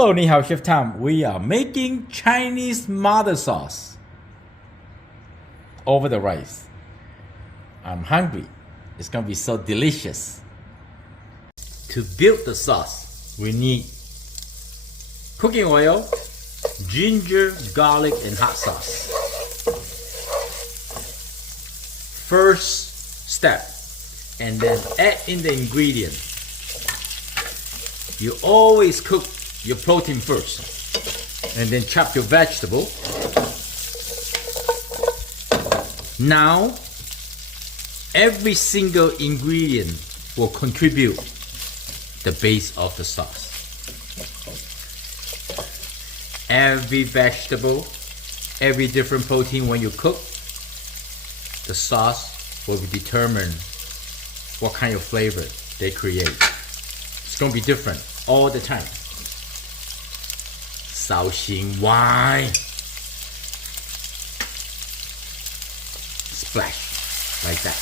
Hello, 你好 Chef Tom. We are making Chinese mother sauce over the rice. I'm hungry. It's gonna be so delicious. To build the sauce, we need cooking oil, ginger, garlic, and hot sauce. First step, and then add in the ingredients. You always cook your protein first, and then chop your vegetable. Now, every single ingredient will contribute the base of the sauce. Every vegetable, every different protein, when you cook, the sauce will determine what kind of flavor they create. It's going to be different all the time. 小心 why? Splash like that.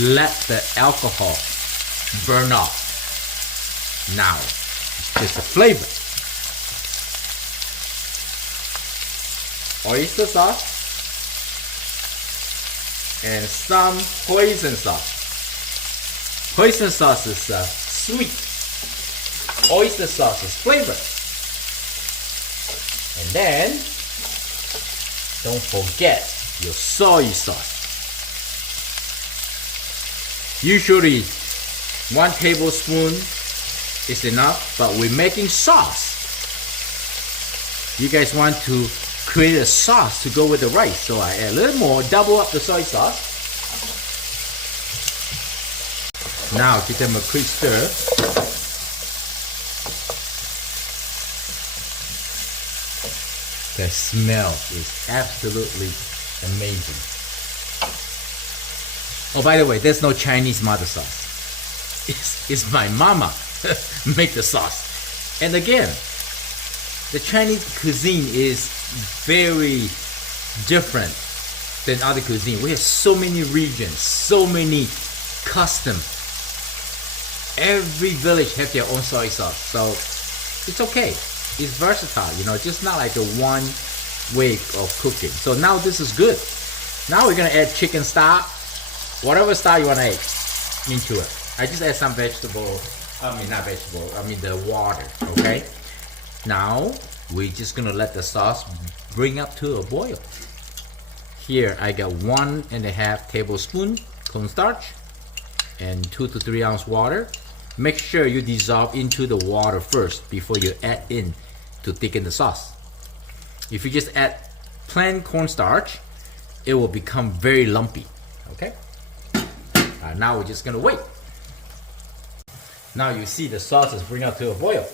Let the alcohol burn off. Now, it's just the flavor. Oyster sauce and some hoisin sauce. Hoisin sauce is sweet. Oyster sauce is flavor. And then, don't forget your soy sauce. Usually, 1 tablespoon is enough, but we're making sauce. You guys want to create a sauce to go with the rice, so I add a little more, double up the soy sauce. Now give them a quick stir. The smell is absolutely amazing. Oh, by the way, there's no Chinese mother sauce. It's my mama make the sauce. And again, the Chinese cuisine is very different than other cuisine. We have so many regions, so many customs. Every village have their own soy sauce, so it's okay. It's versatile, you know, just not like a one way of cooking. So now this is good. Now we're gonna add chicken stock, whatever stock you wanna add into it. I just add some vegetable, the water, okay? Now, we're just gonna let the sauce bring up to a boil. Here, I got 1.5 tablespoon cornstarch and 2 to 3 ounce water. Make sure you dissolve into the water first before you add in to thicken the sauce. If you just add plain cornstarch, it will become very lumpy, okay? Now we're just gonna wait. Now you see the sauce is bring up to a boil.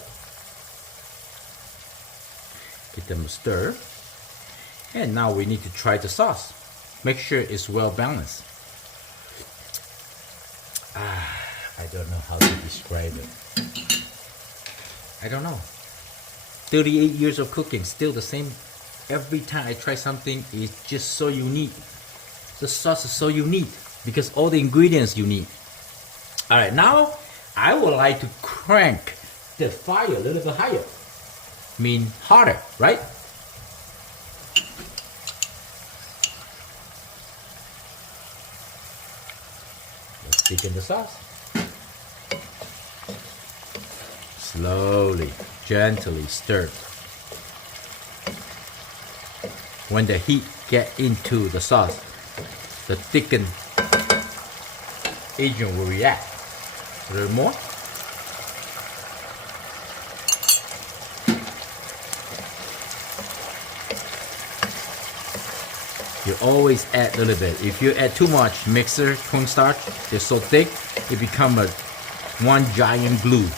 Give them a stir. And now we need to try the sauce. Make sure it's well balanced. I don't know how to describe it. I don't know. 38 years of cooking, still the same. Every time I try something, it's just so unique. The sauce is so unique because all the ingredients unique. All right, now I would like to crank the fire a little bit higher. Mean hotter, right? Let's thicken the sauce. Slowly, gently stir. When the heat get into the sauce, the thickened agent will react. A little more. You always add a little bit. If you add too much mixer cornstarch, they're so thick, it becomes one giant glue.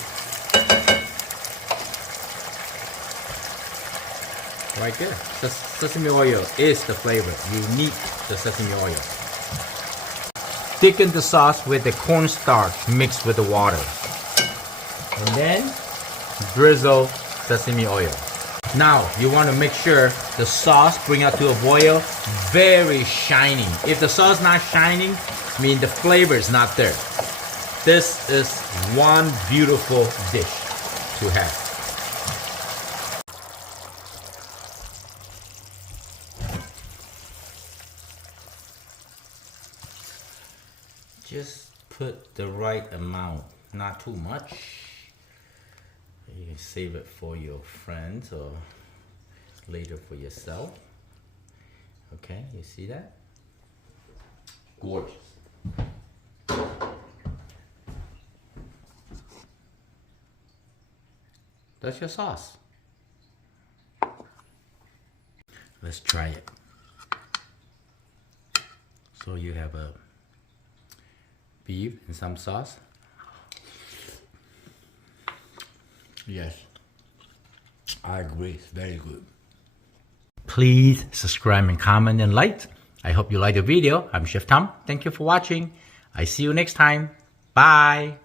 Right there. Sesame oil is the flavor. You need the sesame oil. Thicken the sauce with the cornstarch mixed with the water. And then drizzle sesame oil. Now you want to make sure the sauce bring up to a boil very shining. If the sauce not shining, mean the flavor is not there. This is one beautiful dish to have. the right amount, not too much. You can save it for your friends or later for yourself. Okay, you see that? Gorgeous. That's your sauce. Let's try it. So you have a beef and some sauce. Yes, I agree. It's very good. Please subscribe and comment and like. I hope you like the video. I'm Chef Tom. Thank you for watching. I see you next time. Bye.